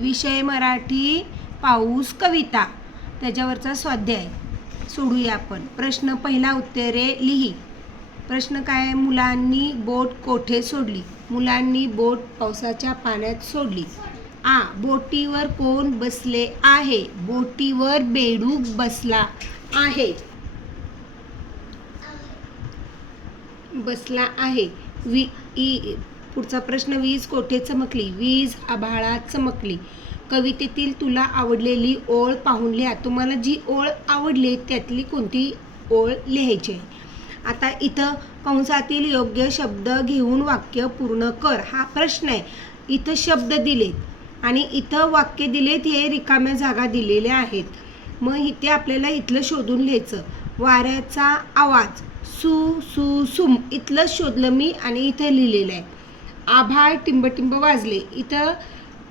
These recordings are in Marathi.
विषय मराठी, पाऊस, कविता. त्याच्यावरचा स्वाध्याय सोडूया आपण. प्रश्न पहिला, उत्तरे लिही. प्रश्न काय? मुलांनी बोट कोठे सोडली? मुलांनी बोट पावसाच्या पाण्यात सोडली. आ. बोटीवर कोण बसले आहे? बोटीवर बेडूक बसला आहे. बसला आहे. पुढचा प्रश्न, वीज कोठे चमकली? वीज आभाळात चमकली. कवितेतील तुला आवडलेली ओळ पाहून लिहा. तुम्हाला जी ओळ आवडली त्यातली कोणती ओळ लिहायची आहे. आता इथं कंसातील योग्य शब्द घेऊन वाक्य पूर्ण कर, हा प्रश्न आहे. इथं शब्द दिलेत आणि इथं वाक्य दिलेत, हे रिकाम्या जागा दिलेल्या आहेत. मग इथे आपल्याला इथलं शोधून लिहायचं. वाऱ्याचा आवाज, सु सु सुम, इथलं शोधलं मी आणि इथं लिहिलेलं आहे. आभाळ टिंबटिंब वाजले, इथं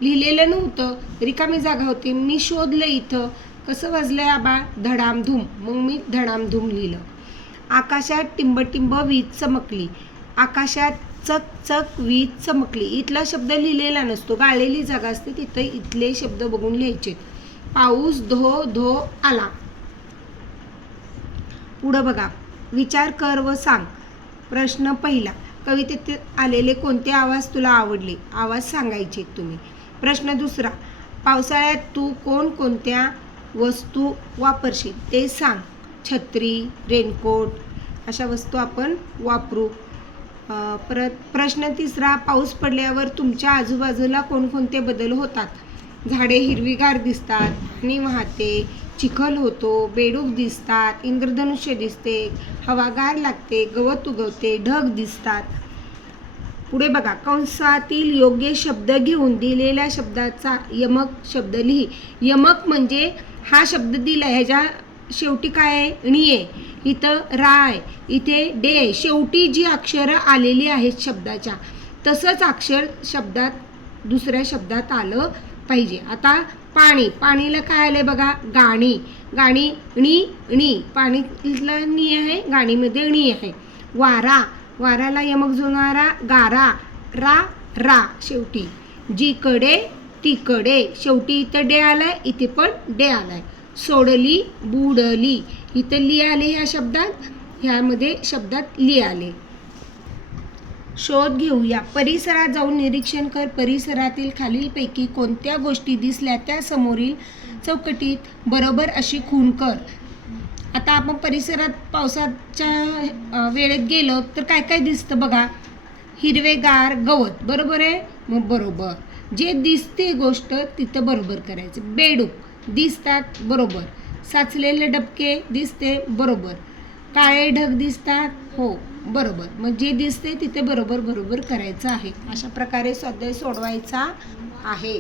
लिहिलेलं नव्हतं, रिकामी जागा होती, मी शोधलं. इथं कसं वाजलंय आभाळ? धडामधूम, मग मी धडामधूम लिहिलं. आकाशात टिंबटिंब वीज चमकली. आकाशात चक चक वीज चमकली. इथला शब्द लिहिलेला नसतो, गाळलेली जागा असते, तिथं इथले शब्द बघून लिहायचे. पाऊस धो धो आला. पुढं बघा, विचार कर व सांग. प्रश्न पहिला, कवितेत आलेले कोणते आवाज तुला आवडले? आवाज सांगायचे तुम्ही. प्रश्न दुसरा, पावसाळ्यात तू कोणकोणत्या वस्तू वापरशील ते सांग. छत्री, रेनकोट अशा वस्तू आपण वापरू. परत प्रश्न तिसरा, पाऊस पडल्यावर तुमच्या आजूबाजूला कोणकोणते बदल होतात? झाडे हिरवीगार दिसतात, पाणी वाहते, चिखल होतो, बेडूक दिसतात, इंद्रधनुष्य दिसते, हवागार लागते, गवत उगवते, ढग दिसतात. पुढे बघा, कंसातील योग्य शब्द घेऊन दिलेल्या शब्दाचा यमक शब्द लिही. यमक म्हणजे हा शब्द दिला, ह्याच्या शेवटी काय आहे? णी आहे, इथं रा आहे, इथे डे आहे. शेवटी जी अक्षरं आलेली आहेत शब्दाच्या, तसंच अक्षर शब्दात दुसऱ्या शब्दात आलं पाहिजे. आता पाणी, पाणीला काय आलंय बघा? गाणी. गाणी णी णी, पाणीला णी आहे, गाणीमध्ये णी आहे. वारा, वाऱ्याला यमक जुळणारा गारा, रा रा शेवटी. जिकडे तिकडे, शेवटी इथं डे आलाय, इथे पण डे आलाय. सोडली बुडली, इथं ली आले ह्या शब्दात, ह्यामध्ये शब्दात ली आले. शोध घेऊया. परिसरात जाऊन निरीक्षण कर. परिसरातील खालीलपैकी कोणत्या गोष्टी दिसल्या त्या समोरील चौकटीत बरोबर अशी खूण कर. आता आपण परिसरात पावसाच्या वेळेत गेलो तर काय काय दिसतं बघा? हिरवेगार गवत, बरोबर आहे, मग बरोबर. जे दिसते गोष्ट तिथं बरोबर करायचं. बेडूक दिसतात, बरोबर. साचलेले डबके दिसते, बरोबर. काळे ढग दिसतात, हो बरोबर. मग जे दिसते तिथे बरोबर बरोबर करायचं आहे. अशा प्रकारे स्वाध्याय सोडवायचा आहे.